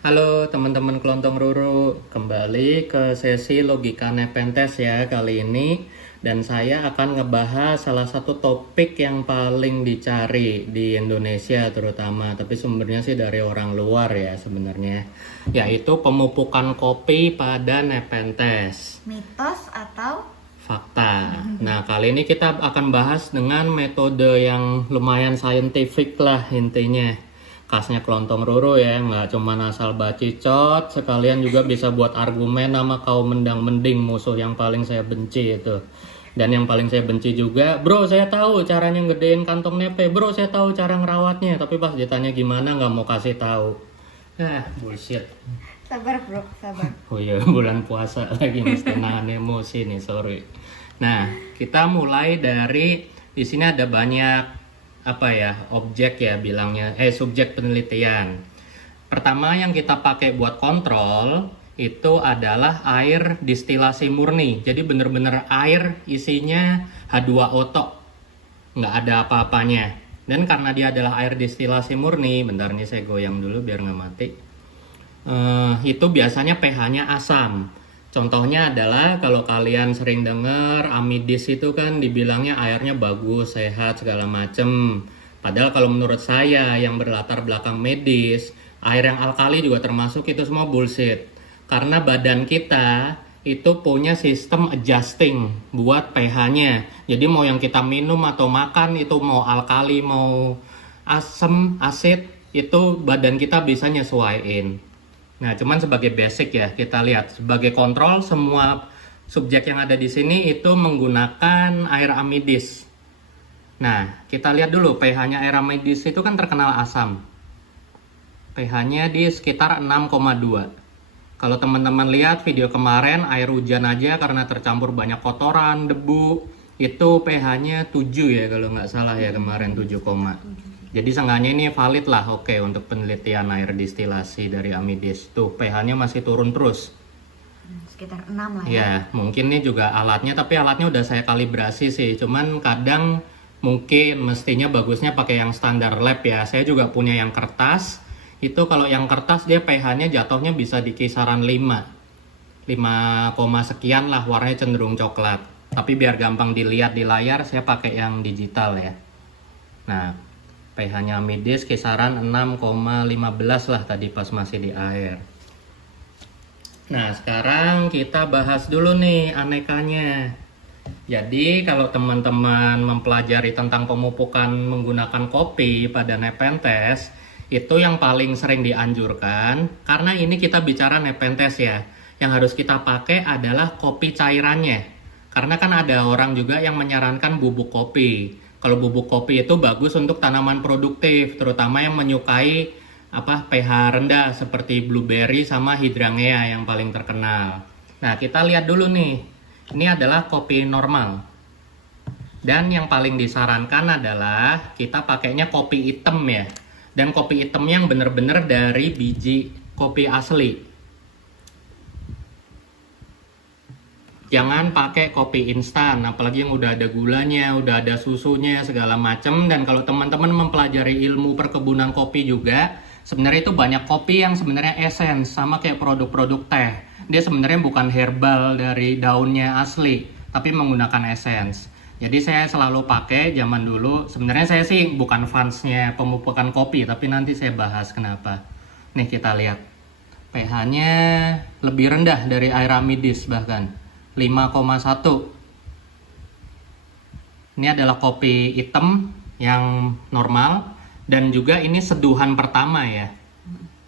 Halo teman-teman kelontong Ruru, kembali ke sesi logika Nepenthes ya kali ini. Dan saya akan ngebahas salah satu topik yang paling dicari di Indonesia terutama, tapi sumbernya sih dari orang luar ya sebenarnya, yaitu pemupukan kopi pada Nepenthes. Mitos atau Fakta. Nah, kali ini kita akan bahas dengan metode yang lumayan scientific lah intinya. Khasnya kelontong Ruru ya, nggak cuma asal bacicot, sekalian juga bisa buat argumen sama kaum mendang-mending musuh yang paling saya benci itu. Dan yang paling saya benci juga, bro saya tahu caranya gedein kantong nepe, bro saya tahu cara ngerawatnya, tapi pas ditanya gimana nggak mau kasih tahu. Bullshit. sabar bro, sabar. Oh iya, bulan puasa lagi mesti nahan emosi nih, sorry. Nah, kita mulai dari di sini ada banyak objek ya bilangnya, subjek penelitian. Pertama yang kita pakai buat kontrol itu adalah air distilasi murni. Jadi bener-bener air isinya H2O, nggak ada apa-apanya. Dan karena dia adalah air distilasi murni, bentar nih saya goyang dulu biar nggak mati. Itu biasanya pH-nya asam. Contohnya adalah kalau kalian sering dengar amidis itu kan dibilangnya airnya bagus, sehat, segala macem. Padahal kalau menurut saya yang berlatar belakang medis, air yang alkali juga termasuk itu semua bullshit. Karena badan kita itu punya sistem adjusting buat pH-nya. Jadi mau yang kita minum atau makan itu mau alkali, mau asam, asid, itu badan kita bisa nyesuaiin. Nah, cuman sebagai basic ya, kita lihat sebagai kontrol semua subjek yang ada di sini itu menggunakan air amidis. Nah, kita lihat dulu pH-nya air amidis itu kan terkenal asam. pH-nya di sekitar 6,2. Kalau teman-teman lihat video kemarin air hujan aja karena tercampur banyak kotoran, debu, itu pH-nya 7 ya kalau nggak salah ya kemarin 7, jadi seenggaknya ini valid lah, oke, untuk penelitian air distilasi dari amidis. Tuh pH-nya masih turun terus. Sekitar 6 lah ya. Ya, mungkin nih juga alatnya, tapi alatnya udah saya kalibrasi sih. Cuman kadang mungkin mestinya bagusnya pakai yang standar lab ya. Saya juga punya yang kertas. Itu kalau yang kertas dia pH-nya jatuhnya bisa di kisaran 5. 5, sekian lah, warnanya cenderung coklat. Tapi biar gampang dilihat di layar, saya pakai yang digital ya. Nah, pH-nya amidis kisaran 6,15 lah tadi pas masih di air. Nah, sekarang kita bahas dulu nih anekanya. Jadi, kalau teman-teman mempelajari tentang pemupukan menggunakan kopi pada Nepenthes, itu yang paling sering dianjurkan, karena ini kita bicara Nepenthes ya. Yang harus kita pakai adalah kopi cairannya. Karena kan ada orang juga yang menyarankan bubuk kopi. Kalau bubuk kopi itu bagus untuk tanaman produktif, terutama yang menyukai pH rendah seperti blueberry sama hydrangea yang paling terkenal. Nah, kita lihat dulu nih. Ini adalah kopi normal. Dan yang paling disarankan adalah kita pakainya kopi hitam ya. Dan kopi hitam yang bener-bener dari biji kopi asli. Jangan pakai kopi instan, apalagi yang udah ada gulanya, udah ada susunya, segala macem. Dan kalau teman-teman mempelajari ilmu perkebunan kopi juga, sebenarnya itu banyak kopi yang sebenarnya essence, sama kayak produk-produk teh. Dia sebenarnya bukan herbal dari daunnya asli, tapi menggunakan essence. Jadi saya selalu pakai zaman dulu, sebenarnya saya sih bukan fansnya pemupukan kopi, tapi nanti saya bahas kenapa. Nih kita lihat, pH-nya lebih rendah dari air amidis bahkan. 5,1. Ini adalah kopi hitam yang normal dan juga ini seduhan pertama ya.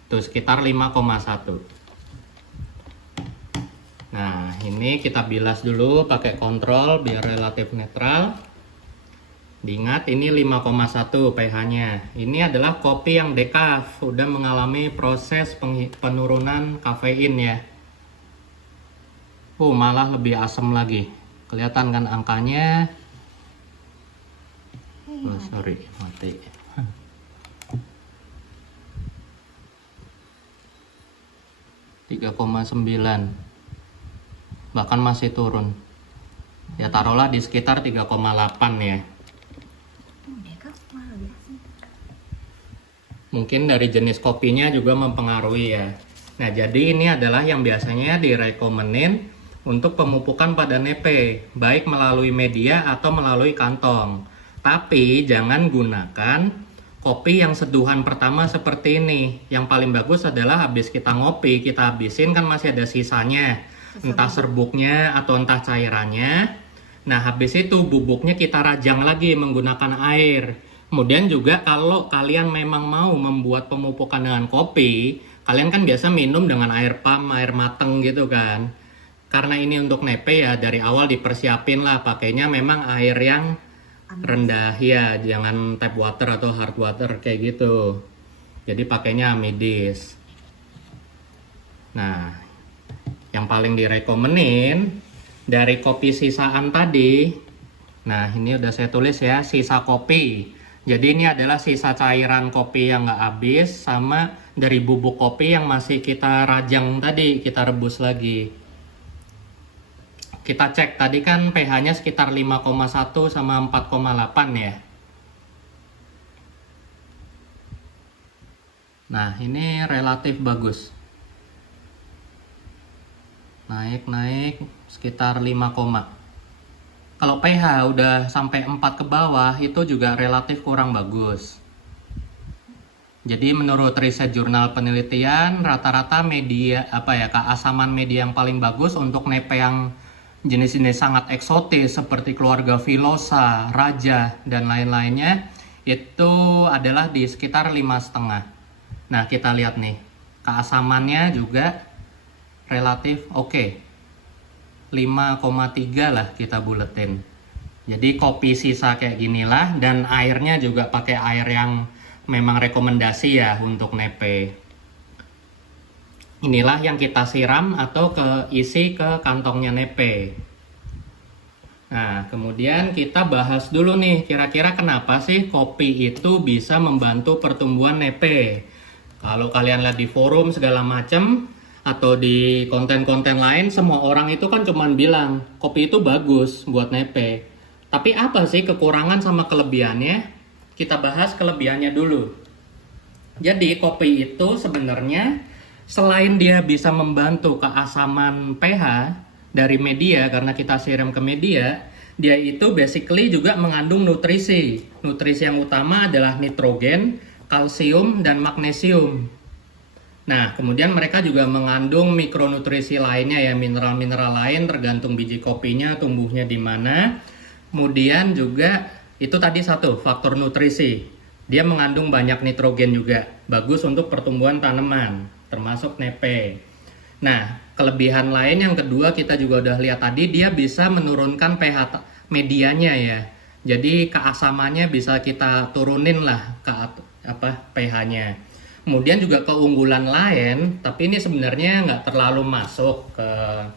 Tuh sekitar 5,1. Nah, ini kita bilas dulu pakai kontrol biar relatif netral. Diingat ini 5,1 pH-nya. Ini adalah kopi yang decaf, udah mengalami proses penurunan kafein ya. Malah lebih asam lagi. Kelihatan kan angkanya? Oh, sorry, mati. 3,9. Bahkan masih turun. Ya taruhlah di sekitar 3,8 ya. Mungkin dari jenis kopinya juga mempengaruhi ya. Nah, jadi ini adalah yang biasanya direkomenin untuk pemupukan pada nepe, baik melalui media atau melalui kantong. Tapi jangan gunakan kopi yang seduhan pertama seperti ini. Yang paling bagus adalah habis kita ngopi, kita habisin kan masih ada sisanya. Entah serbuknya atau entah cairannya. Nah, habis itu bubuknya kita rajang lagi menggunakan air. Kemudian juga kalau kalian memang mau membuat pemupukan dengan kopi, kalian kan biasa minum dengan air pam, air mateng gitu kan. Karena ini untuk nepe ya dari awal dipersiapin lah pakainya memang air yang rendah ya, jangan tap water atau hard water kayak gitu. Jadi pakainya amidis. Nah, yang paling direkomenin dari kopi sisaan tadi. Nah, ini udah saya tulis ya, sisa kopi. Jadi ini adalah sisa cairan kopi yang nggak habis sama dari bubuk kopi yang masih kita rajang tadi, kita rebus lagi. Kita cek tadi kan pH-nya sekitar 5,1 sama 4,8 ya. Nah, ini relatif bagus. Naik sekitar 5, kalau pH udah sampai 4 ke bawah itu juga relatif kurang bagus. Jadi menurut riset jurnal penelitian rata-rata media keasaman media yang paling bagus untuk nepe yang jenis-jenis sangat eksotis seperti keluarga Filosa, Raja dan lain-lainnya itu adalah di sekitar 5,5. Nah, kita lihat nih. Keasamannya juga relatif oke. 5,3 lah kita buletin. Jadi kopi sisa kayak ginilah dan airnya juga pakai air yang memang rekomendasi ya untuk nepe. Inilah yang kita siram atau isi ke kantongnya nepe. Nah, kemudian kita bahas dulu nih kira-kira kenapa sih kopi itu bisa membantu pertumbuhan nepe. Kalau kalian lihat di forum segala macam atau di konten-konten lain, semua orang itu kan cuman bilang kopi itu bagus buat nepe. Tapi apa sih kekurangan sama kelebihannya? Kita bahas kelebihannya dulu. Jadi kopi itu sebenarnya selain dia bisa membantu keasaman pH dari media karena kita siram ke media, dia itu basically juga mengandung nutrisi. Nutrisi yang utama adalah nitrogen, kalsium, dan magnesium. Nah, kemudian mereka juga mengandung mikronutrisi lainnya ya, mineral-mineral lain tergantung biji kopinya tumbuhnya di mana. Kemudian juga itu tadi satu faktor nutrisi. Dia mengandung banyak nitrogen juga, bagus untuk pertumbuhan tanaman, termasuk nepe. Nah, kelebihan lain yang kedua kita juga udah lihat tadi, dia bisa menurunkan pH medianya ya. Jadi keasamannya bisa kita turunin lah ke pH-nya. Kemudian juga keunggulan lain, tapi ini sebenarnya nggak terlalu masuk ke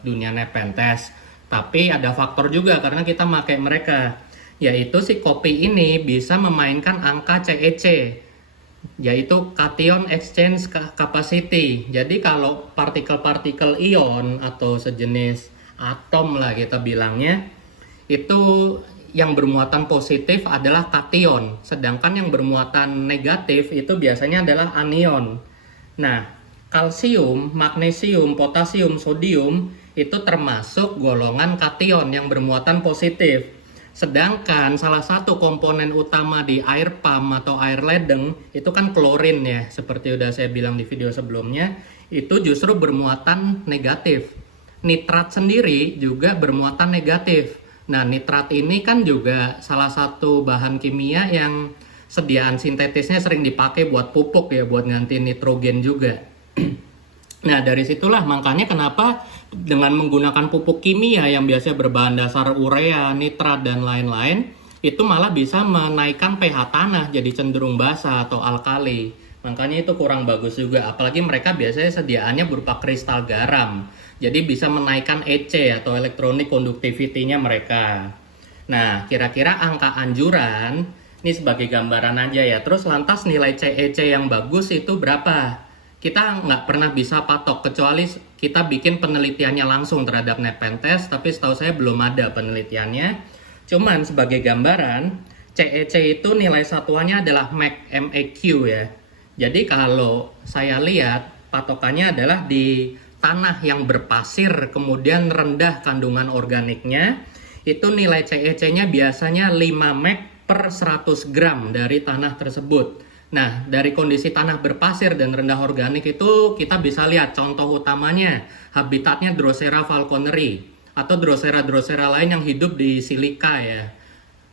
dunia Nepenthes. Tapi ada faktor juga karena kita pakai mereka. Yaitu si kopi ini bisa memainkan angka CEC, yaitu Cation Exchange Capacity. Jadi kalau partikel-partikel ion atau sejenis atom lah kita bilangnya, itu yang bermuatan positif adalah kation, sedangkan yang bermuatan negatif itu biasanya adalah anion. Nah, kalsium, magnesium, potasium, sodium itu termasuk golongan kation yang bermuatan positif. Sedangkan salah satu komponen utama di air pam atau air ledeng itu kan klorin ya, seperti udah saya bilang di video sebelumnya, itu justru bermuatan negatif. Nitrat sendiri juga bermuatan negatif. Nah, nitrat ini kan juga salah satu bahan kimia yang sediaan sintetisnya sering dipakai buat pupuk ya, buat ganti nitrogen juga. Nah, dari situlah makanya kenapa dengan menggunakan pupuk kimia yang biasanya berbahan dasar urea, nitrat, dan lain-lain, itu malah bisa menaikkan pH tanah jadi cenderung basah atau alkali. Makanya itu kurang bagus juga, apalagi mereka biasanya sediaannya berupa kristal garam. Jadi bisa menaikkan EC atau electronic conductivity-nya mereka. Nah, kira-kira angka anjuran, ini sebagai gambaran aja ya. Terus lantas nilai CEC yang bagus itu berapa? Kita nggak pernah bisa patok, kecuali kita bikin penelitiannya langsung terhadap Nepenthes, tapi setahu saya belum ada penelitiannya. Cuman sebagai gambaran, CEC itu nilai satuannya adalah MEQ ya. Jadi kalau saya lihat patokannya adalah di tanah yang berpasir kemudian rendah kandungan organiknya, itu nilai CEC-nya biasanya 5 meg per 100 gram dari tanah tersebut. Nah, dari kondisi tanah berpasir dan rendah organik itu kita bisa lihat contoh utamanya habitatnya Drosera falconeri atau Drosera lain yang hidup di silika ya.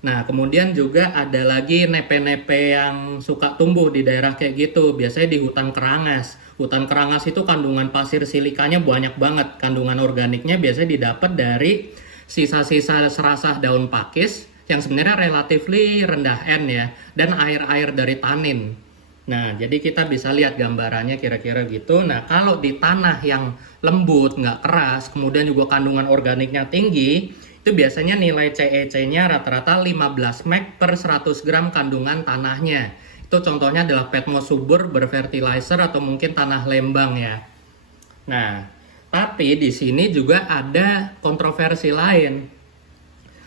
Nah, kemudian juga ada lagi nepe-nepe yang suka tumbuh di daerah kayak gitu. Biasanya di hutan kerangas. Hutan kerangas itu kandungan pasir silikanya banyak banget. Kandungan organiknya biasanya didapat dari sisa-sisa serasah daun pakis yang sebenarnya relatively rendah N ya. Dan air-air dari tanin. Nah, jadi kita bisa lihat gambarannya kira-kira gitu. Nah, kalau di tanah yang lembut, nggak keras, kemudian juga kandungan organiknya tinggi, itu biasanya nilai CEC-nya rata-rata 15 meg per 100 gram kandungan tanahnya. Itu contohnya adalah petmo subur berfertilizer atau mungkin tanah lembang ya. Nah, tapi di sini juga ada kontroversi lain.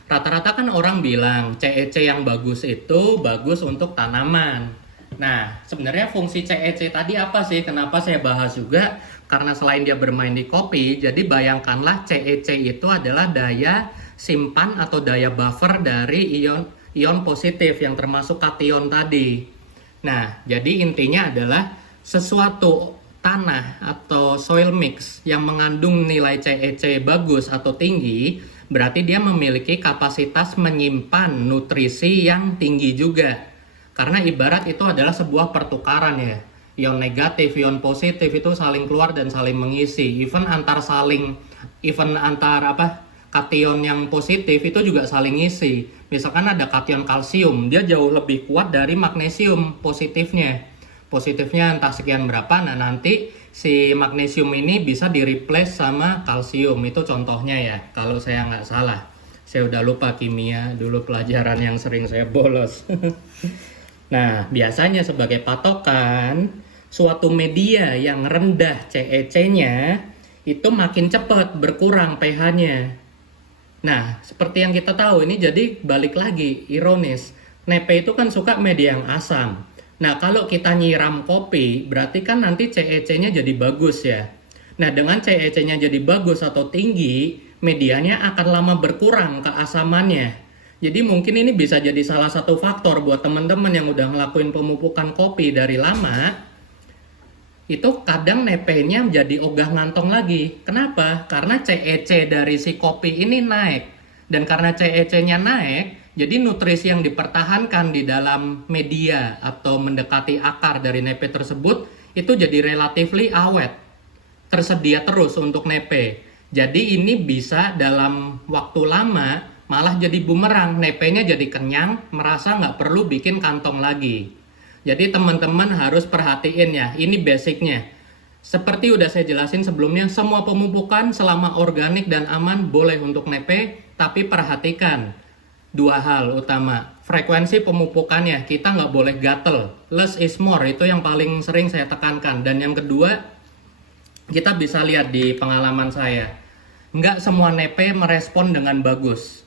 Rata-rata kan orang bilang CEC yang bagus itu bagus untuk tanaman. Nah, sebenarnya fungsi CEC tadi apa sih? Kenapa saya bahas juga? Karena selain dia bermain di kopi, jadi bayangkanlah CEC itu adalah daya simpan atau daya buffer dari ion positif yang termasuk kation tadi. Nah, jadi intinya adalah sesuatu tanah atau soil mix yang mengandung nilai CEC bagus atau tinggi, berarti dia memiliki kapasitas menyimpan nutrisi yang tinggi juga. Karena ibarat itu adalah sebuah pertukaran ya. Ion negatif, ion positif itu saling keluar dan saling mengisi. Even antar kation yang positif itu juga saling ngisi. Misalkan ada kation kalsium, dia jauh lebih kuat dari magnesium positifnya. Positifnya entah sekian berapa, nah nanti si magnesium ini bisa di-replace sama kalsium. Itu contohnya ya, kalau saya nggak salah. Saya udah lupa kimia, dulu pelajaran yang sering saya bolos. Nah, biasanya sebagai patokan, suatu media yang rendah CEC-nya, itu makin cepat berkurang pH-nya. Nah, seperti yang kita tahu ini jadi balik lagi, ironis. Nepe itu kan suka media yang asam. Nah, kalau kita nyiram kopi, berarti kan nanti CEC-nya jadi bagus ya. Nah, dengan CEC-nya jadi bagus atau tinggi, medianya akan lama berkurang keasamannya. Jadi mungkin ini bisa jadi salah satu faktor buat teman-teman yang udah ngelakuin pemupukan kopi dari lama, itu kadang nepenya jadi ogah ngantong lagi. Kenapa? Karena CEC dari si kopi ini naik. Dan karena CEC-nya naik, jadi nutrisi yang dipertahankan di dalam media atau mendekati akar dari nepe tersebut, itu jadi relatively awet. Tersedia terus untuk nepe. Jadi ini bisa dalam waktu lama malah jadi bumerang. Nepenya jadi kenyang, merasa nggak perlu bikin kantong lagi. Jadi teman-teman harus perhatiin ya, ini basicnya. Seperti udah saya jelasin sebelumnya, semua pemupukan selama organik dan aman boleh untuk nepe, tapi perhatikan dua hal utama. Frekuensi pemupukannya, kita nggak boleh gatel. Less is more, itu yang paling sering saya tekankan. Dan yang kedua, kita bisa lihat di pengalaman saya, nggak semua nepe merespon dengan bagus.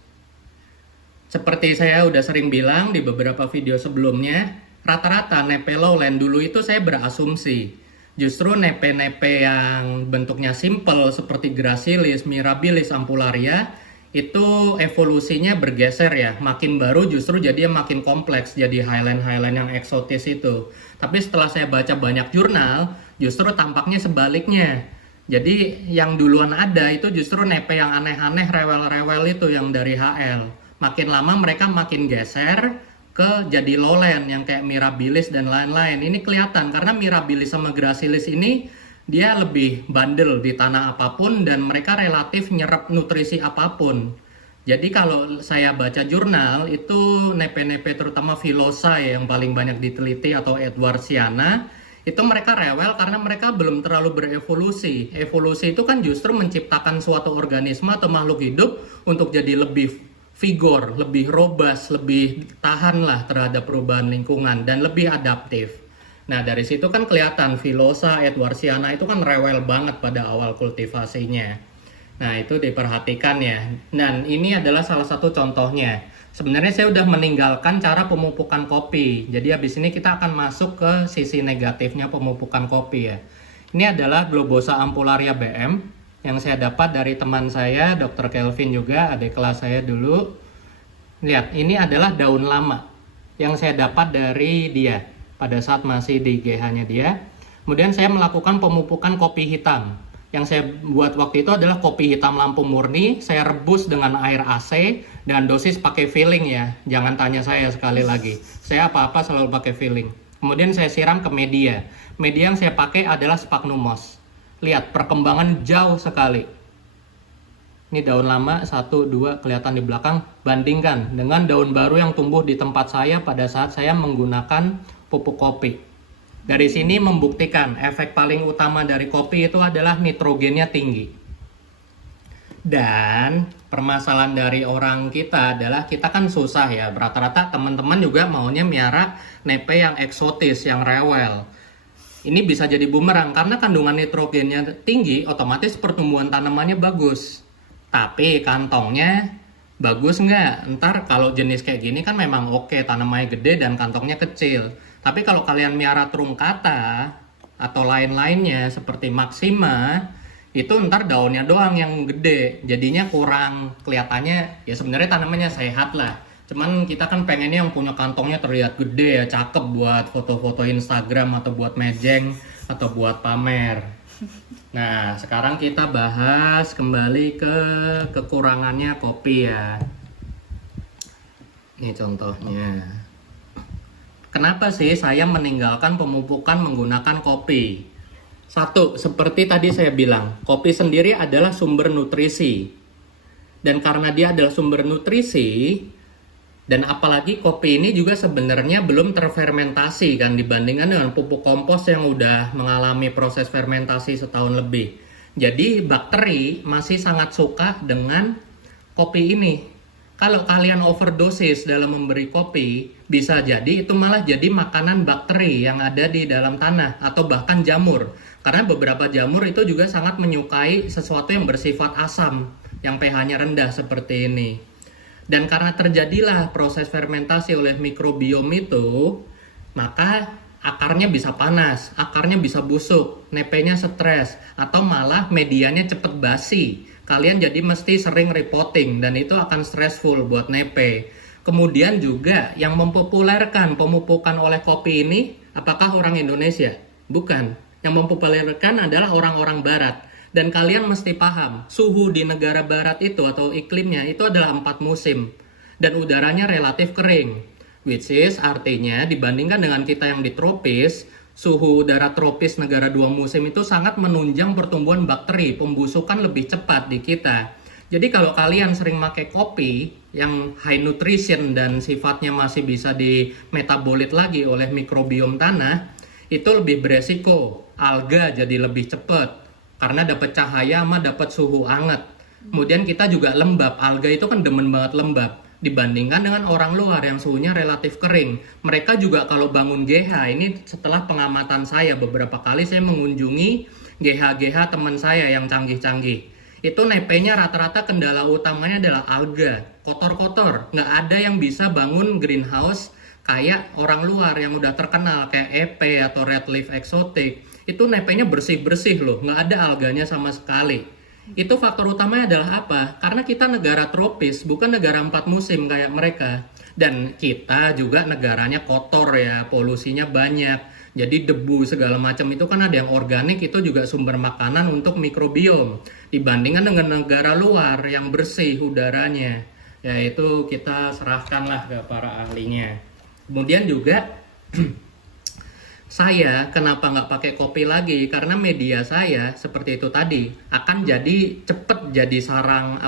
Seperti saya udah sering bilang di beberapa video sebelumnya, rata-rata nepe lowland dulu itu saya berasumsi justru nepe-nepe yang bentuknya simple seperti gracilis, mirabilis, ampularia itu evolusinya bergeser ya, makin baru justru jadi makin kompleks, jadi highland yang eksotis itu. Tapi setelah saya baca banyak jurnal, justru tampaknya sebaliknya. Jadi yang duluan ada itu justru nepe yang aneh-aneh, rewel-rewel itu yang dari HL. Makin lama mereka makin geser ke jadi lowland yang kayak mirabilis dan lain-lain. Ini kelihatan karena mirabilis sama gracilis ini dia lebih bandel di tanah apapun dan mereka relatif nyerap nutrisi apapun. Jadi kalau saya baca jurnal itu nepe-nepe terutama Filosa yang paling banyak diteliti atau Edwardsiana itu mereka rewel karena mereka belum terlalu berevolusi. Evolusi itu kan justru menciptakan suatu organisme atau makhluk hidup untuk jadi lebih vigor, lebih robust, lebih tahan lah terhadap perubahan lingkungan dan lebih adaptif. Nah dari situ kan kelihatan Filosa, Edwardsiana itu kan rewel banget pada awal kultivasinya. Nah itu diperhatikan ya. Dan ini adalah salah satu contohnya. sebenarnya saya udah meninggalkan cara pemupukan kopi. Jadi habis ini kita akan masuk ke sisi negatifnya pemupukan kopi ya. Ini adalah Globosa Ampularia BM yang saya dapat dari teman saya, Dr. Kelvin juga, adik kelas saya dulu. Lihat, ini adalah daun lama yang saya dapat dari dia pada saat masih di GH-nya dia. Kemudian saya melakukan pemupukan kopi hitam. Yang saya buat waktu itu adalah kopi hitam lampu murni, saya rebus dengan air AC dan dosis pakai filling ya. Jangan tanya saya sekali lagi. Saya apa-apa selalu pakai filling. Kemudian saya siram ke media. Media yang saya pakai adalah Sphagnum moss. Lihat perkembangan jauh sekali. Ini daun lama 1 2 kelihatan di belakang, bandingkan dengan daun baru yang tumbuh di tempat saya pada saat saya menggunakan pupuk kopi. Dari sini membuktikan efek paling utama dari kopi itu adalah nitrogennya tinggi. Dan permasalahan dari orang kita adalah kita kan susah ya. Rata-rata teman-teman juga maunya miara nepe yang eksotis, yang rewel. Ini bisa jadi bumerang karena kandungan nitrogennya tinggi, otomatis pertumbuhan tanamannya bagus. Tapi kantongnya bagus nggak? Ntar kalau jenis kayak gini kan memang oke, tanamannya gede dan kantongnya kecil. Tapi kalau kalian miara truncata atau lain-lainnya seperti Maxima, itu ntar daunnya doang yang gede. Jadinya kurang kelihatannya, ya sebenarnya tanamannya sehat lah. Cuman kita kan pengennya yang punya kantongnya terlihat gede ya, cakep buat foto-foto Instagram atau buat mejeng atau buat pamer. Nah, sekarang kita bahas kembali ke kekurangannya kopi ya. Ini contohnya. Kenapa sih saya meninggalkan pemupukan menggunakan kopi? Satu, seperti tadi saya bilang, kopi sendiri adalah sumber nutrisi. Dan karena dia adalah sumber nutrisi, dan apalagi kopi ini juga sebenarnya belum terfermentasi kan dibandingkan dengan pupuk kompos yang udah mengalami proses fermentasi setahun lebih. Jadi bakteri masih sangat suka dengan kopi ini. Kalau kalian overdosis dalam memberi kopi, bisa jadi itu malah jadi makanan bakteri yang ada di dalam tanah atau bahkan jamur. Karena beberapa jamur itu juga sangat menyukai sesuatu yang bersifat asam, yang pH-nya rendah seperti ini. Dan karena terjadilah proses fermentasi oleh mikrobiom itu, maka akarnya bisa panas, akarnya bisa busuk, nepenya stres, atau malah medianya cepet basi. Kalian jadi mesti sering repotting dan itu akan stressful buat nepe. Kemudian juga yang mempopulerkan pemupukan oleh kopi ini, apakah orang Indonesia? Bukan. Yang mempopulerkan adalah orang-orang barat. Dan kalian mesti paham, suhu di negara barat itu atau iklimnya itu adalah 4 musim. Dan udaranya relatif kering. Which is artinya dibandingkan dengan kita yang di tropis, suhu udara tropis negara 2 musim itu sangat menunjang pertumbuhan bakteri, pembusukan lebih cepat di kita. Jadi kalau kalian sering pakai kopi yang high nutrition dan sifatnya masih bisa dimetabolit lagi oleh mikrobiom tanah, itu lebih beresiko. Alga jadi lebih cepat karena dapat cahaya sama dapat suhu hangat. Kemudian kita juga lembab, alga itu kan demen banget lembab. Dibandingkan dengan orang luar yang suhunya relatif kering. Mereka juga kalau bangun GH, ini setelah pengamatan saya beberapa kali saya mengunjungi GH-GH teman saya yang canggih-canggih. Itu nepenya rata-rata kendala utamanya adalah alga, kotor-kotor. Nggak ada yang bisa bangun greenhouse kayak orang luar yang udah terkenal kayak EP atau red leaf exotic. Itu nepenya bersih-bersih loh, nggak ada alganya sama sekali. Itu faktor utamanya adalah apa? Karena kita negara tropis, bukan negara 4 musim kayak mereka. Dan kita juga negaranya kotor ya, polusinya banyak. Jadi debu segala macam itu kan ada yang organik, itu juga sumber makanan untuk mikrobiom. Dibandingkan dengan negara luar yang bersih udaranya. Ya itu kita serahkanlah ke para ahlinya. Kemudian juga saya kenapa nggak pakai kopi lagi? Karena media saya seperti itu tadi akan jadi cepet jadi sarang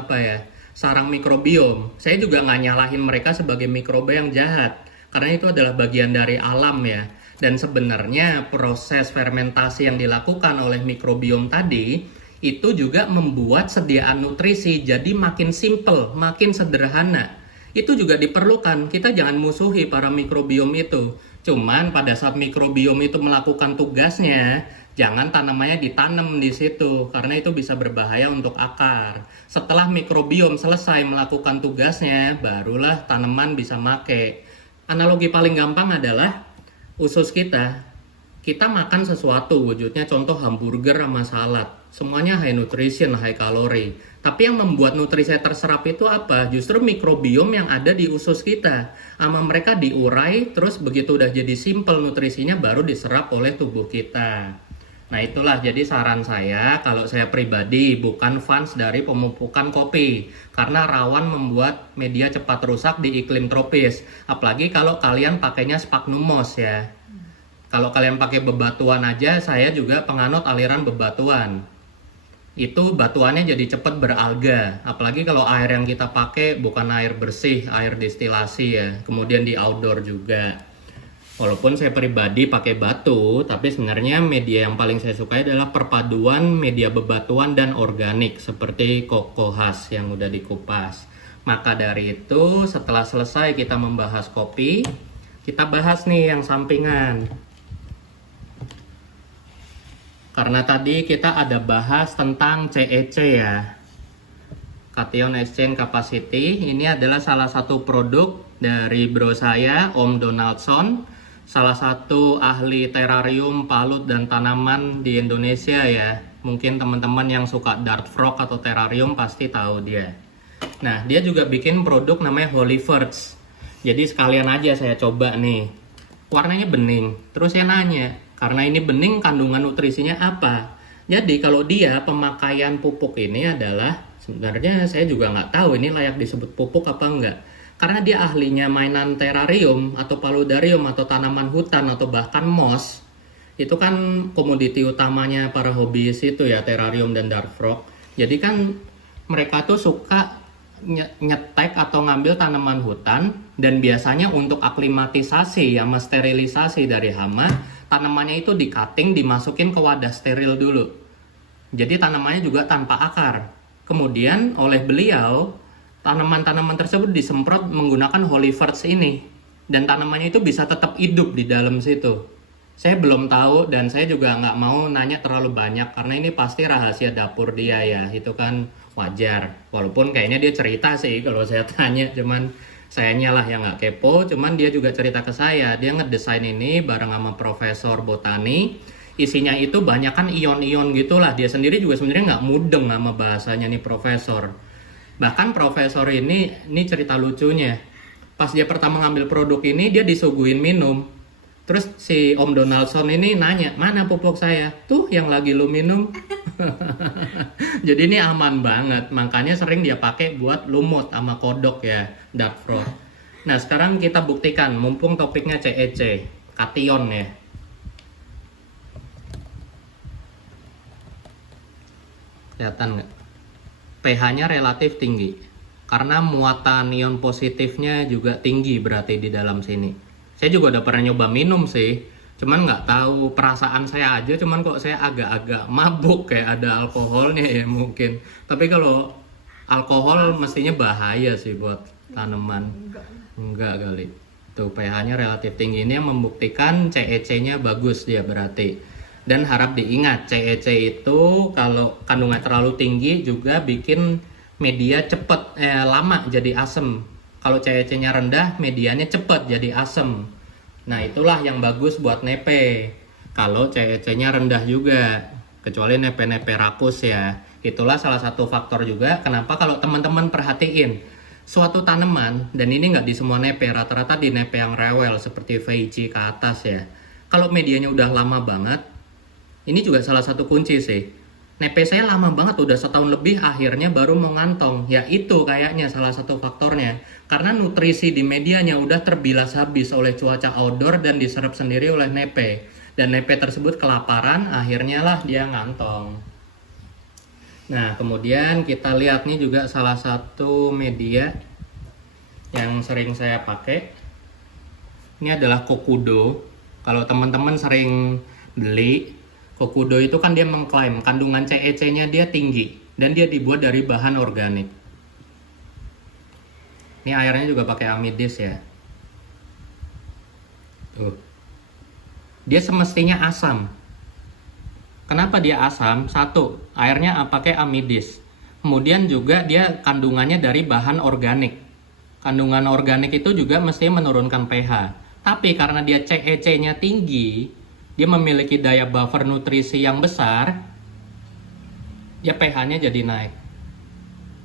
sarang mikrobiom. Saya juga nggak nyalahin mereka sebagai mikroba yang jahat, karena itu adalah bagian dari alam ya. Dan sebenarnya proses fermentasi yang dilakukan oleh mikrobiom tadi itu juga membuat sediaan nutrisi jadi makin simple, makin sederhana. Itu juga diperlukan. Kita jangan musuhi para mikrobiom itu. Cuman pada saat mikrobiom itu melakukan tugasnya, Jangan tanamannya ditanam di situ karena itu bisa berbahaya untuk akar. Setelah mikrobiom selesai melakukan tugasnya, barulah tanaman bisa make. Analogi paling gampang adalah usus kita. Kita makan sesuatu, wujudnya contoh hamburger sama salad. Semuanya high nutrition, high kalori. Tapi yang membuat nutrisi terserap itu apa? Justru mikrobiom yang ada di usus kita. Sama mereka diurai, terus begitu udah jadi simple nutrisinya baru diserap oleh tubuh kita. Nah itulah jadi saran saya, kalau saya pribadi bukan fans dari pemupukan kopi. Karena rawan membuat media cepat rusak di iklim tropis. Apalagi kalau kalian pakainya sphagnum moss ya. Kalau kalian pakai bebatuan aja, saya juga penganut aliran bebatuan. Itu batuannya jadi cepat beralga. Apalagi kalau air yang kita pakai bukan air bersih, air destilasi ya. Kemudian di outdoor juga. Walaupun saya pribadi pakai batu, tapi sebenarnya media yang paling saya sukai adalah perpaduan media bebatuan dan organik seperti koko khas yang udah dikupas. Maka dari itu, setelah selesai kita membahas kopi, kita bahas nih yang sampingan. Karena tadi kita ada bahas tentang CEC ya, Cation Exchange Capacity. Ini adalah salah satu produk dari bro saya, Om Donaldson, salah satu ahli terarium, palut, dan tanaman di Indonesia ya. Mungkin teman-teman yang suka dart frog atau terarium pasti tahu dia. Nah, dia juga bikin produk namanya Holy Verts. Jadi sekalian aja saya coba nih. Warnanya bening. Terus saya nanya, karena ini bening kandungan nutrisinya apa? Jadi kalau dia pemakaian pupuk ini adalah, sebenarnya saya juga nggak tahu ini layak disebut pupuk apa enggak. Karena dia ahlinya mainan terarium atau paludarium atau tanaman hutan atau bahkan moss. Itu kan komoditi utamanya para hobiis itu ya, terarium dan dart frog. Jadi kan mereka tuh suka nyetek atau ngambil tanaman hutan, dan biasanya untuk aklimatisasi ya, sterilisasi dari hama, tanamannya itu di cutting, dimasukin ke wadah steril dulu. Jadi tanamannya juga tanpa akar. Kemudian oleh beliau, tanaman-tanaman tersebut disemprot menggunakan Holy Verts ini, dan tanamannya itu bisa tetap hidup di dalam situ. Saya belum tahu dan saya juga nggak mau nanya terlalu banyak karena ini pasti rahasia dapur dia ya, itu kan wajar. Walaupun kayaknya dia cerita sih kalau saya tanya, cuman sayanya lah yang nggak kepo. Cuman dia juga cerita ke saya, dia ngedesain ini bareng sama profesor botani. Isinya itu banyak kan ion-ion gitulah. Dia sendiri juga sebenarnya nggak mudeng sama bahasanya nih profesor. Bahkan profesor ini cerita lucunya. Pas dia pertama ngambil produk ini, dia disuguhin minum. Terus si Om Donaldson ini nanya, mana pupuk saya? Tuh yang lagi lu minum. Jadi ini aman banget, makanya sering dia pakai buat lumut sama kodok ya, dart frog. Nah sekarang kita buktikan, mumpung topiknya CEC, cation ya. Kelihatan nggak? pH-nya relatif tinggi, karena muatan ion positifnya juga tinggi berarti di dalam sini. Saya juga udah pernah nyoba minum sih, cuman nggak tahu perasaan saya aja, cuman kok saya agak-agak mabuk kayak ada alkoholnya ya mungkin. Tapi kalau alkohol mestinya bahaya sih buat tanaman. Enggak kali. Tuh pH-nya relatif tinggi, ini yang membuktikan CEC-nya bagus dia berarti. Dan harap diingat, CEC itu kalau kandungan terlalu tinggi juga bikin media lama jadi asem. Kalau CEC-nya rendah, medianya cepat jadi asem. Nah itulah yang bagus buat nepe. Kalau CEC-nya rendah juga, kecuali nepe-nepe rakus ya. Itulah salah satu faktor juga kenapa kalau teman-teman perhatiin suatu tanaman, dan ini nggak di semua nepe, rata-rata di nepe yang rewel seperti Veichi ke atas ya. Kalau medianya udah lama banget, ini juga salah satu kunci sih. Nepe saya lama banget, udah setahun lebih, akhirnya baru mau ngantong. Ya itu kayaknya salah satu faktornya. Karena nutrisi di medianya udah terbilas habis oleh cuaca outdoor dan diserap sendiri oleh nepe. Dan nepe tersebut kelaparan, akhirnya lah dia ngantong. Nah kemudian kita lihat nih juga salah satu media yang sering saya pakai. Ini adalah Kokudo. Kalau teman-teman sering beli, Kokudo itu kan dia mengklaim kandungan CEC-nya dia tinggi dan dia dibuat dari bahan organik. Ini airnya juga pakai amidis ya. Tuh. Dia semestinya asam. Kenapa dia asam? Satu, airnya pakai amidis. Kemudian juga dia kandungannya dari bahan organik. Kandungan organik itu juga mesti menurunkan pH. Tapi karena dia CEC-nya tinggi, dia memiliki daya buffer nutrisi yang besar, ya pH-nya jadi naik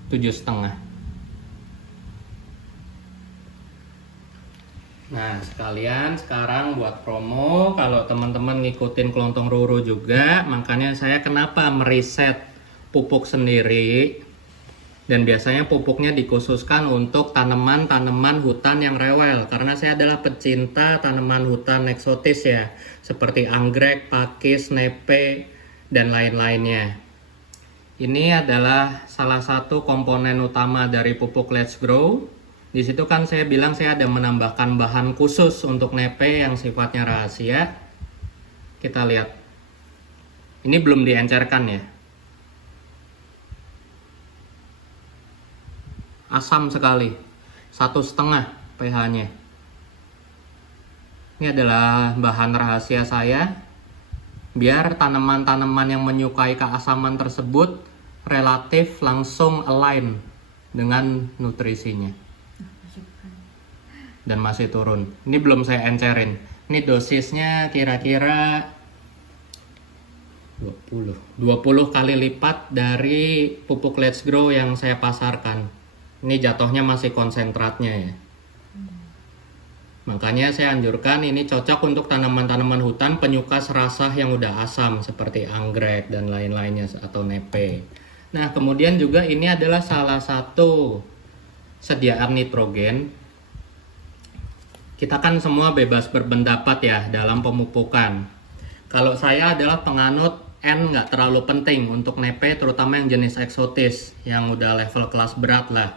7,5. Nah, sekalian sekarang buat promo, kalau teman-teman ngikutin Kelontong Roro juga, makanya saya kenapa meriset pupuk sendiri, dan biasanya pupuknya dikhususkan untuk tanaman-tanaman hutan yang rewel, karena saya adalah pecinta tanaman hutan eksotis ya, seperti anggrek, pakis, nepe, dan lain-lainnya. Ini adalah salah satu komponen utama dari pupuk Let's Grow. Di situ kan saya bilang saya ada menambahkan bahan khusus untuk nepe yang sifatnya rahasia. Kita lihat. Ini belum diencerkan ya. Asam sekali. 1,5 pH-nya. Ini adalah bahan rahasia saya. Biar tanaman-tanaman yang menyukai keasaman tersebut relatif langsung align dengan nutrisinya. Dan masih turun. Ini belum saya encerin. Ini dosisnya kira-kira 20 kali lipat dari pupuk Let's Grow yang saya pasarkan. Ini jatuhnya masih konsentratnya ya. Makanya saya anjurkan ini cocok untuk tanaman-tanaman hutan penyuka serasah yang udah asam seperti anggrek dan lain-lainnya atau nepe. Nah, kemudian juga ini adalah salah satu sediaan nitrogen. Kita kan semua bebas berpendapat ya dalam pemupukan. Kalau saya adalah penganut N nggak terlalu penting untuk nepe, terutama yang jenis eksotis, yang udah level kelas berat lah.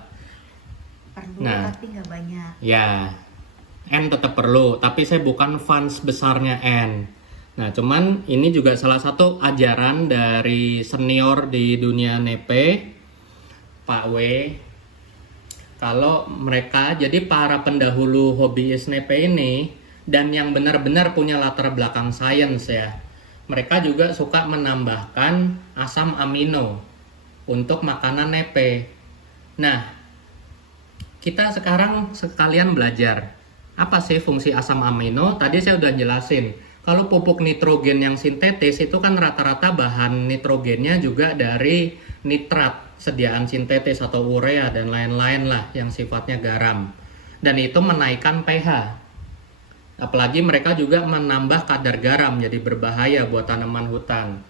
Perlu Nah, tapi nggak banyak. Ya, N tetap perlu, tapi saya bukan fans besarnya N. Nah, cuman ini juga salah satu ajaran dari senior di dunia nepe, Pak W. Kalau mereka, jadi para pendahulu hobiis nepe ini, dan yang benar-benar punya latar belakang sains ya, mereka juga suka menambahkan asam amino untuk makanan nepe. Nah, kita sekarang sekalian belajar, apa sih fungsi asam amino? Tadi saya udah jelasin, kalau pupuk nitrogen yang sintetis itu kan rata-rata bahan nitrogennya juga dari nitrat, sediaan sintetis atau urea dan lain-lain lah yang sifatnya garam. Dan itu menaikkan pH. Apalagi mereka juga menambah kadar garam, jadi berbahaya buat tanaman hutan.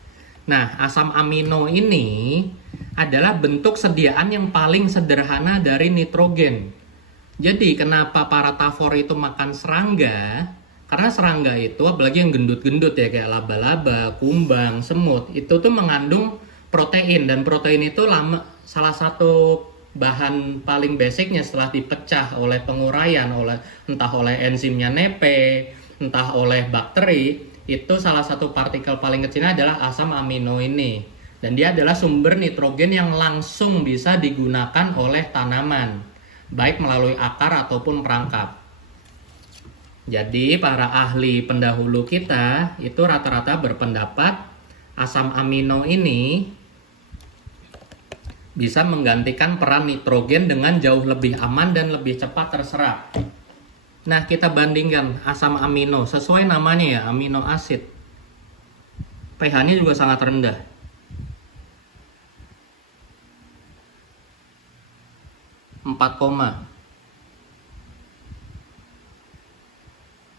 Nah, asam amino ini adalah bentuk sediaan yang paling sederhana dari nitrogen. Jadi kenapa para tavor itu makan serangga? Karena serangga itu, apalagi yang gendut-gendut ya, kayak laba-laba, kumbang, semut, itu tuh mengandung protein, dan protein itu salah satu bahan paling basicnya setelah dipecah oleh penguraian, entah oleh enzimnya nepe, entah oleh bakteri, itu salah satu partikel paling kecilnya adalah asam amino ini, dan dia adalah sumber nitrogen yang langsung bisa digunakan oleh tanaman, baik melalui akar ataupun perangkap. Jadi para ahli pendahulu kita itu rata-rata berpendapat asam amino ini bisa menggantikan peran nitrogen dengan jauh lebih aman dan lebih cepat terserap. Nah, kita bandingkan asam amino sesuai namanya ya, amino asid. pH-nya juga sangat rendah. 4,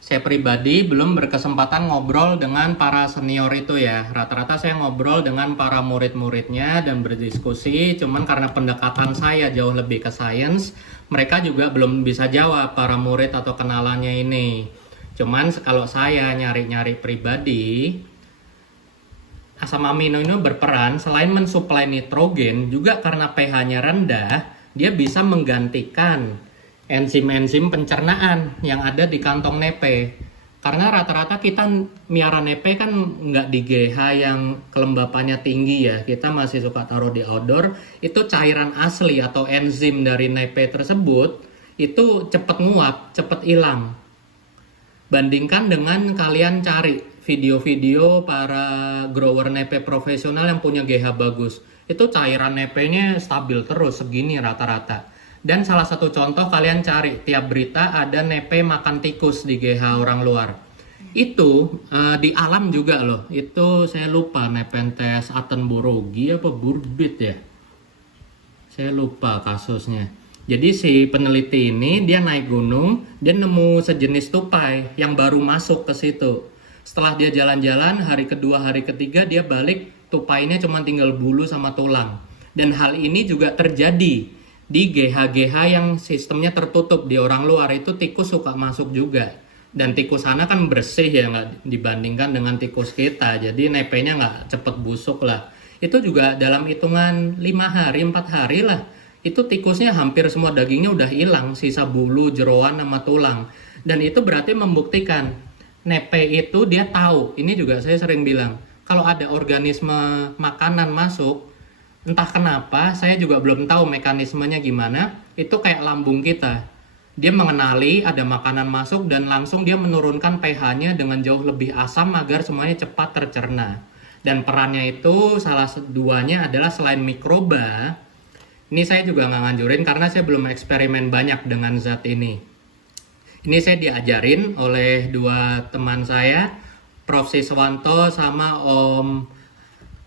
saya pribadi belum berkesempatan ngobrol dengan para senior itu ya. Rata-rata saya ngobrol dengan para murid-muridnya dan berdiskusi. Cuman karena pendekatan saya jauh lebih ke sains, mereka juga belum bisa jawab, para murid atau kenalannya ini. Cuman kalau saya nyari-nyari pribadi, asam amino ini berperan selain mensuplai nitrogen, juga karena pH-nya rendah, dia bisa menggantikan enzim-enzim pencernaan yang ada di kantong nepe. Karena rata-rata kita miara nepe kan nggak di GH yang kelembapannya tinggi ya. Kita masih suka taruh di outdoor. Itu cairan asli atau enzim dari nepe tersebut itu cepet nguap, cepet hilang. Bandingkan dengan kalian cari video-video para grower nepe profesional yang punya GH bagus. Itu cairan nepenya stabil terus segini rata-rata. Dan salah satu contoh kalian cari tiap berita ada nepe makan tikus di GH orang luar. Itu di alam juga loh. Itu saya lupa Nepenthes attenboroughi apa burbit ya. Saya lupa kasusnya. Jadi si peneliti ini dia naik gunung, dia nemu sejenis tupai yang baru masuk ke situ. Setelah dia jalan-jalan, hari kedua, hari ketiga dia balik, tupainya cuma tinggal bulu sama tulang. Dan hal ini juga terjadi di GH-GH yang sistemnya tertutup di orang luar, itu tikus suka masuk juga. Dan tikus sana kan bersih ya, nggak dibandingkan dengan tikus kita. Jadi nepenya nggak cepet busuk lah. Itu juga dalam hitungan 5 hari, 4 hari lah. Itu tikusnya hampir semua dagingnya udah hilang, sisa bulu, jeroan, sama tulang. Dan itu berarti membuktikan nepe itu dia tahu. Ini juga saya sering bilang, kalau ada organisme makanan masuk, entah kenapa, saya juga belum tahu mekanismenya gimana, itu kayak lambung kita. Dia mengenali ada makanan masuk dan langsung dia menurunkan pH-nya dengan jauh lebih asam agar semuanya cepat tercerna. Dan perannya itu salah duanya adalah selain mikroba, ini saya juga nggak nganjurin karena saya belum eksperimen banyak dengan zat ini. Ini saya diajarin oleh 2 teman saya, Prof. Siswanto sama Om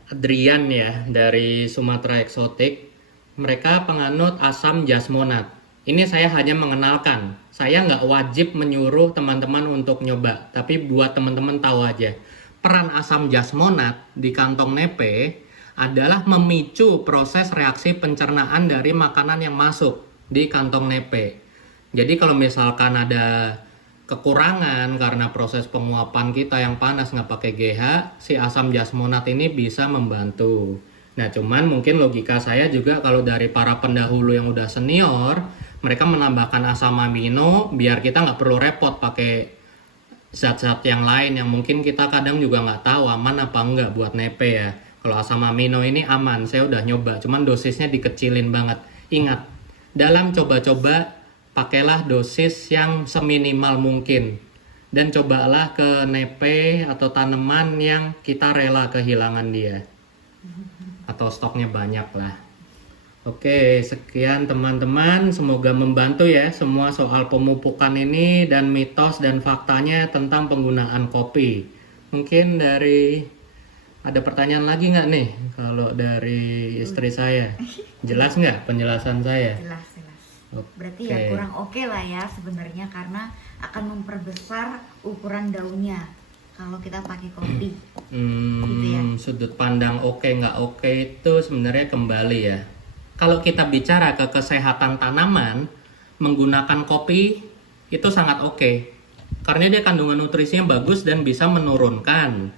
Adrian ya dari Sumatera Eksotik. Mereka penganut asam jasmonat. Ini saya hanya mengenalkan. Saya nggak wajib menyuruh teman-teman untuk nyoba, tapi buat teman-teman tahu aja. Peran asam jasmonat di kantong nepe adalah memicu proses reaksi pencernaan dari makanan yang masuk di kantong nepe. Jadi kalau misalkan ada kekurangan karena proses penguapan kita yang panas nggak pakai GH, si asam jasmonat ini bisa membantu. Nah cuman mungkin logika saya juga kalau dari para pendahulu yang udah senior, mereka menambahkan asam amino biar kita nggak perlu repot pakai zat-zat yang lain yang mungkin kita kadang juga nggak tahu aman apa enggak buat nepe ya. Kalau asam amino ini aman, saya udah nyoba, cuman dosisnya dikecilin banget. Ingat, dalam coba-coba pakailah dosis yang seminimal mungkin. Dan cobalah ke nepe atau tanaman yang kita rela kehilangan dia. Atau stoknya banyak lah. Oke, sekian teman-teman. Semoga membantu ya semua soal pemupukan ini dan mitos dan faktanya tentang penggunaan kopi. Mungkin ada pertanyaan lagi nggak nih kalau dari istri saya? Jelas nggak penjelasan saya? Jelas. Berarti ya kurang oke lah ya sebenarnya karena akan memperbesar ukuran daunnya kalau kita pakai kopi. Gitu ya. Sudut pandang oke nggak oke itu sebenarnya kembali ya. Kalau kita bicara ke kesehatan tanaman, menggunakan kopi itu sangat oke. Karena dia kandungan nutrisinya bagus dan bisa menurunkan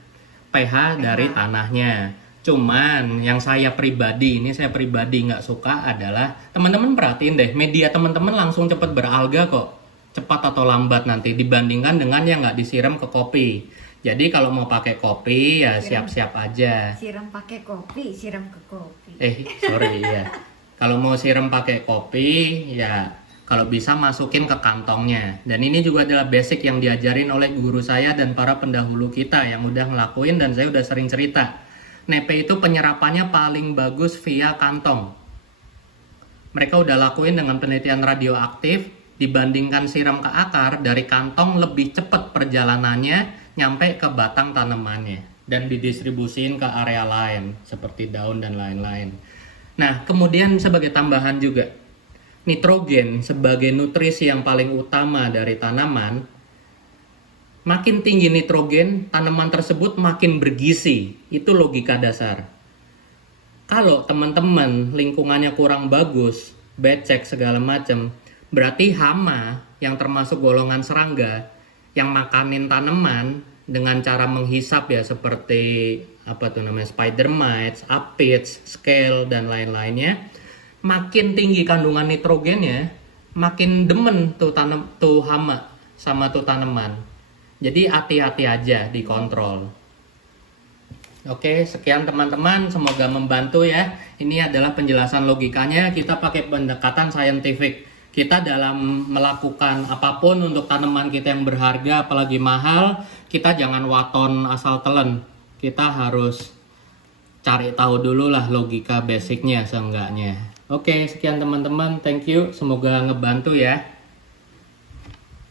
pH dari tanahnya. Cuman yang saya pribadi nggak suka adalah teman-teman perhatiin deh, media teman-teman langsung cepat beralga kok, cepat atau lambat nanti dibandingkan dengan yang nggak disiram ke kopi. Jadi kalau mau pakai kopi ya siap-siap aja. Siram pakai kopi, siram ke kopi. Sorry ya. Kalau mau siram pakai kopi ya kalau bisa masukin ke kantongnya. Dan ini juga adalah basic yang diajarin oleh guru saya dan para pendahulu kita yang udah ngelakuin dan saya udah sering cerita. Nepe itu penyerapannya paling bagus via kantong. Mereka udah lakuin dengan penelitian radioaktif, dibandingkan siram ke akar, dari kantong lebih cepat perjalanannya nyampe ke batang tanamannya. Dan didistribusiin ke area lain, seperti daun dan lain-lain. Nah, kemudian sebagai tambahan juga, nitrogen sebagai nutrisi yang paling utama dari tanaman. Makin tinggi nitrogen, tanaman tersebut makin bergizi. Itu logika dasar. Kalau teman-teman lingkungannya kurang bagus, becek segala macam, berarti hama yang termasuk golongan serangga yang makanin tanaman dengan cara menghisap ya seperti spider mites, aphids, scale dan lain-lainnya, makin tinggi kandungan nitrogennya, makin demen tuh hama sama tuh tanaman. Jadi hati-hati aja dikontrol. Oke, sekian teman-teman, semoga membantu ya. Ini adalah penjelasan logikanya, kita pakai pendekatan scientific. kita dalam melakukan apapun untuk tanaman kita yang berharga, apalagi mahal, kita jangan waton asal telan. Kita harus cari tahu dulu lah logika basicnya seenggaknya. Oke, sekian teman-teman. Thank you. Semoga ngebantu ya.